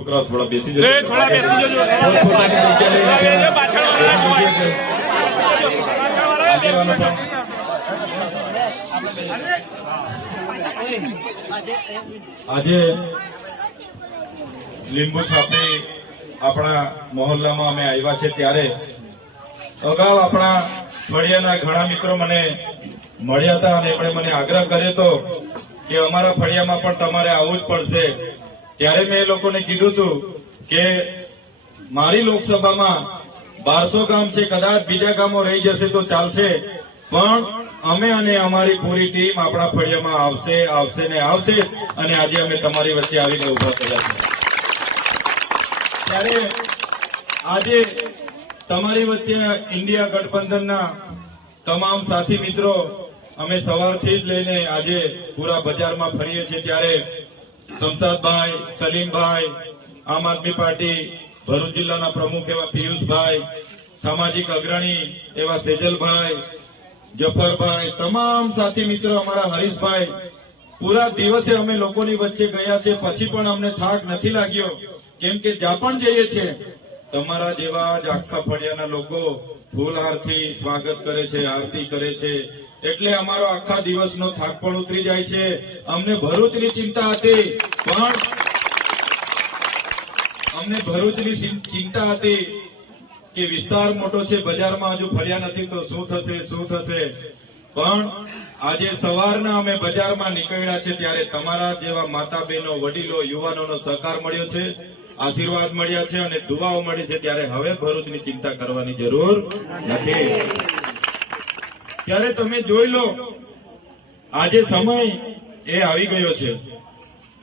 थोड़ा बेसी जજો આજે લીંબુ છાપી આપણા મહોલ્લામાં અમે આવ્યા છે ત્યારે અગાઉ આપણા ફળિયાના ઘણા મિત્રો મને મળ્યા હતા અને એમણે મને આગ્રહ કર્યો હતો કે અમારા ફળિયામાં પણ તમારે આવવું જ પડશે। ત્યારે મેં એ લોકોને કીધું હતું કે મારી લોકસભામાં 1200 ગામ છે, કદાચ બીજા ગામો રહી જશે તો ચાલશે, પણ અમે અને અમારી પૂરી ટીમ આપણા ફળિયામાં આવશે આવશે ને આવશે અને આજે અમે તમારી વચ્ચે આવીને ઉભા થયા છે। ત્યારે આજે તમારી વચ્ચે ઇન્ડિયા ગઠબંધનના તમામ સાથી મિત્રો અમે સવારથી જ લઈને આજે પૂરા બજારમાં ફરીએ છીએ। ત્યારે શમશાદભાઈ, સલીમભાઈ, આમ આદમી પાર્ટી ભરૂચ જિલ્લાના પ્રમુખ એવા પિયુષભાઈ, સામાજિક અગ્રણી એવા સેજલભાઈ, જફરભાઈ, તમામ સાથી મિત્રો અમારા હરીશભાઈ, પૂરા દિવસે અમે લોકોની વચ્ચે ગયા છે, પછી પણ અમને થાક નથી લાગ્યો, કેમ કે જ્યાં પણ જઈએ છીએ તમારા જેવા જ આખા ફળિયાના લોકો ફૂલહારથી સ્વાગત કરે છે, આરતી કરે છે, એટલે અમારો આખા દિવસનો થાક પણ ઉતરી જાય છે। અમને ભરૂચની ચિંતા હતી, પણ અમને ભરૂચની ચિંતા હતી કે વિસ્તાર મોટો છે, બજારમાં હજુ ફર્યા નથી તો શું થશે શું થશે, પણ આજે સવારના અમે બજારમાં નીકળ્યા છે ત્યારે તમારા જેવા માતા બહેનો, વડીલો, યુવાનોનો સહકાર મળ્યો છે, આશીર્વાદ મળ્યા છે અને દુઆઓ મળી છે, ત્યારે હવે ભરૂચની ચિંતા કરવાની જરૂર નથી। ત્યારે તમે જોઈ લો, આજે સમય એ આવી ગયો છે।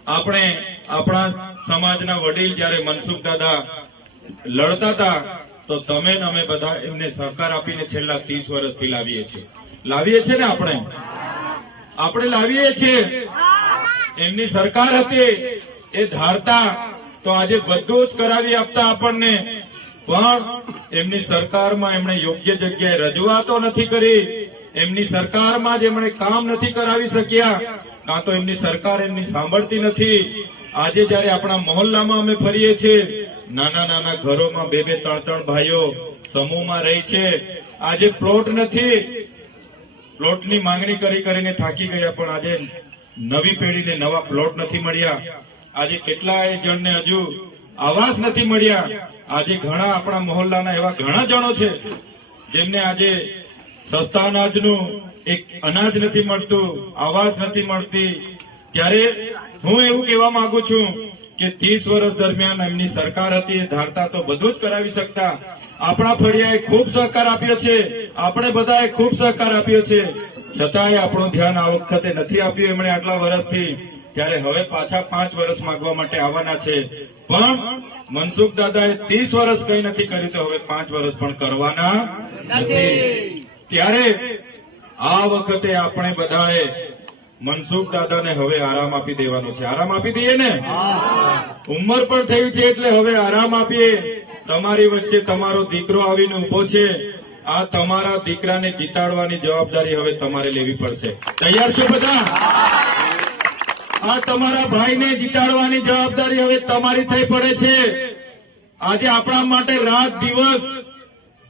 આપણે આપણા સમાજના વડીલ જયારે મનસુખ દાદા લડતા હતા તો તમે ને અમે બધા એમને સહકાર આપીને છેલ્લા 30 વર્ષથી લાવીએ છીએ ને આપણે લાવીએ છીએ। એમની સરકાર હતી એ ધારતા તો આજે બધું જ કરાવી આપતા આપણને, પણ એમની સરકારમાં એમણે યોગ્ય જગ્યાએ રજૂઆતો નથી કરી, એમની સરકારમાં જ એમણે કામ નથી કરાવી શક્યા, કાં તો એમની સરકાર એમની સાંભળતી નથી। આજે જયારે આપણા મહોલ્લામાં અમે ફરીએ છીએ, નાના નાના ઘરોમાં 2-2, 3-3 ભાઈઓ સમૂહમાં રહી છે, આજે પ્લોટ નથી, પ્લોટની માંગણી કરીને થાકી ગયા, પણ આજે નવી પેઢીને નવા પ્લોટ નથી મળ્યા, આજે કેટલાય જણને હજુ આવાસ નથી મળ્યા, આજે ઘણા આપણા મહોલ્લાના એવા ઘણા જણો છે જેમને આજે સસ્તા અનાજનું એક અનાજ નથી મળતું, આવાસ નથી મળતી। ત્યારે હું એવું કહેવા માંગુ છું કે 30 વર્ષ દરમિયાન એમની સરકાર હતી, એ ધારતા તો બધું જ કરાવી શકતા। આપણા ફળિયાએ ખૂબ સહકાર આપ્યો છે, આપણે બધાએ ખૂબ સહકાર આપ્યો છે, છતાંય આપણું ધ્યાન આ વખતે નથી આપ્યું એમણે આટલા વર્ષથી। ત્યારે હવે પાછા 5 વર્ષ માંગવા માટે આવવાના છે, પણ મનસુખ દાદાએ 30 વર્ષ કંઈ નથી કર્યું તો હવે 5 વર્ષ પણ કરવાના નથી। ત્યારે આ વખતે આપણે બધાએ મનસુખ દાદાને હવે આરામ આપી દેવાનો છે। આરામ આપી દઈએ ને, ઉંમર પણ થઈ છે એટલે હવે આરામ આપીએ। તમારી વચ્ચે તમારો દીકરો આવીને ઉભો છે, આ તમારા દીકરાને જીતાડવાની જવાબદારી હવે તમારે લેવી પડશે। તૈયાર છો બધા? આ તમારા ભાઈને જીતાડવાની જવાબદારી હવે તમારી થઈ પડે છે। આજે આપણા માટે રાત દિવસ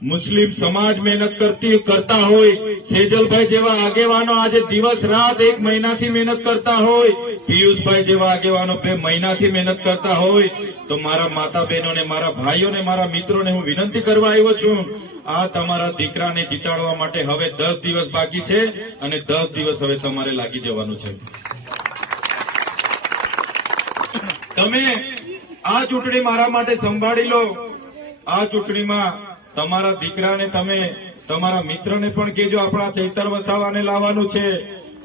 મુસ્લિમ સમાજ મહેનત કરતા હોય, સેજલભાઈ જેવા આગેવાનો આજે દિવસ રાત 1 મહિનાથી મહેનત કરતા હોય, પિયુષભાઈ જેવા આગેવાનો 2 મહિનાથી મહેનત કરતા હોય, તો મારા માતા બહેનોને, મારા ભાઈઓને, મારા મિત્રોને હું વિનંતી કરવા આવ્યો છું, આ તમારા દીકરાને જીતાડવા માટે હવે 10 દિવસ બાકી છે અને 10 દિવસ હવે તમારે લાગી જવાનું છે। તમે આ ચૂંટણી મારા માટે સંભાળી લો। આ ચૂંટણીમાં તમારા દીકરાને, તમે તમારા મિત્રને પણ કહેજો આપણા ચૈતર વસાવાને લાવવાનું છે,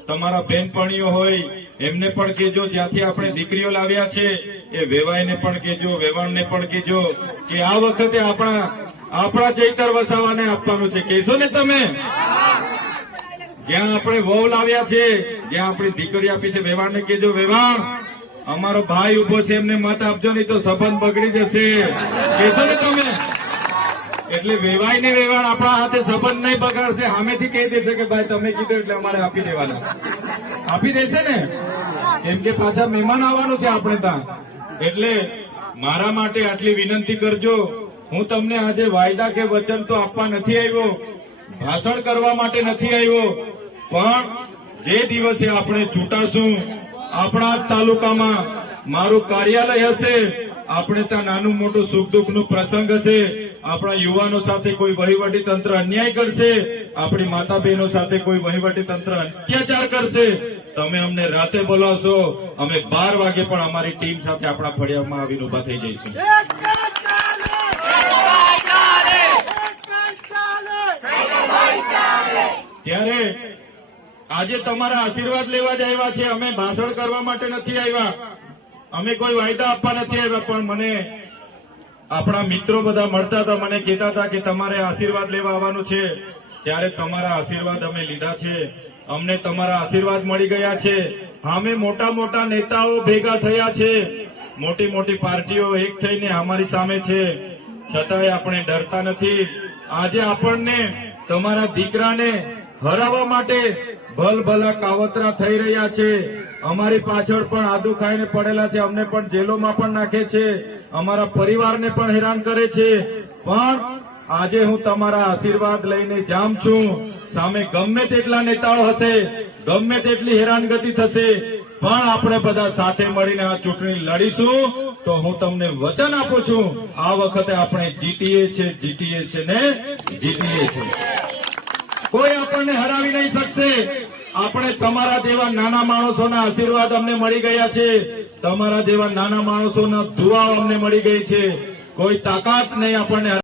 તમારા બહેનપણીઓ હોય એમને પણ કહેજો, જ્યાંથી આપણે દીકરીઓ લાવ્યા છે એ વેવાઈને પણ કહેજો, વેવાણને પણ કહેજો કે આ વખતે આપણા ચૈતર વસાવાને આપવાનું છે। કહેશો ને તમે? જ્યાં આપણે વહુ લાવ્યા છે, જ્યાં આપણી દીકરી આપી છે, વેવાણને કહેજો, વેવાણ અમારો ભાઈ ઉભો છે એમને મત આપજો, નહીં તો સંબંધ બગડી જશે। કહેશો ને તમે? એટલે વેવાય ને વેવાણ આપણા હાથે સંબંધ નહીં બગાડશે, સામેથી કહી દેશે કે ભાઈ તમે કીધું એટલે અમારે આપી દેવાના, આપી દેશે ને, કેમ કે પાછા મહેમાન આવવાનું છે આપણે ત્યાં। એટલે મારા માટે આટલી વિનંતી કરજો. હું તમને આજે વાયદા કે વચન તો આપવા નથી આવ્યો, ભાષણ કરવા માટે નથી આવ્યો, પણ જે દિવસે આપણે ચૂંટાશું, આપણા જ તાલુકામાં મારું કાર્યાલય હશે, આપણે ત્યાં નાનું મોટું સુખ દુઃખનું પ્રસંગ હશે, આપણા યુવાનો સાથે કોઈ વહીવટી તંત્ર અન્યાય કરશે, આપણી માતા બહેનો સાથે કોઈ વહીવટી તંત્ર અત્યાચાર કરશે, તમે અમને રાતે બોલાવશો, અમે 12 વાગે પણ અમારી ટીમ સાથે આપણા ફળિયામાં આવીને ઉભા થઈ જઈશું. ત્યારે આજે તમારા આશીર્વાદ લેવા જ આવ્યા છે. અમે ભાષણ કરવા માટે નથી આવ્યા, અમે કોઈ વાયદા આપવા નથી આવ્યા. પણ મને આપણા મિત્રો બધા મળતા હતા, મને કહેતા હતા કે તમારે આશીર્વાદ લેવા આવવાનું છે. ત્યારે તમારા આશીર્વાદ અમે લીધા છે, અમને તમારા આશીર્વાદ મળી ગયા છે. અમે મોટા મોટા નેતાઓ ભેગા થયા છે, મોટી મોટી પાર્ટીઓ એક થઈને અમારી સામે છે, છતાંય આપણે ડરતા નથી. આજે આપણને તમારા દીકરાને હરાવવા માટે ભલભલા કાવતરા થઈ રહ્યા છે. અમારી પાછળ પણ આદુ ખાઈને પડેલા છે, અમને પણ જેલોમાં પણ નાખે છે, અમારા પરિવારને પણ હેરાન કરે છે. પણ આજે હું તમારા આશીર્વાદ લઈને જામ છું. સામે ગમે તેટલા નેતાઓ હશે, ગમે તેટલી હેરાનગતિ થશે, પણ આપણે બધા સાથે મળીને આ ચૂંટણી લડીશું. તો હું તમને વચન આપું છું, આ વખતે આપણે જીતીએ છીએ ને જીતીએ છીએ. કોઈ આપણને હરાવી નહીં શકશે. આપણે તમારા જેવા નાના માણસોના આશીર્વાદ અમને મળી ગયા છે, તમારા જેવા નાના માણસોના દુઆઓ અમને મળી ગઈ છે. કોઈ તાકાત નહીં આપણને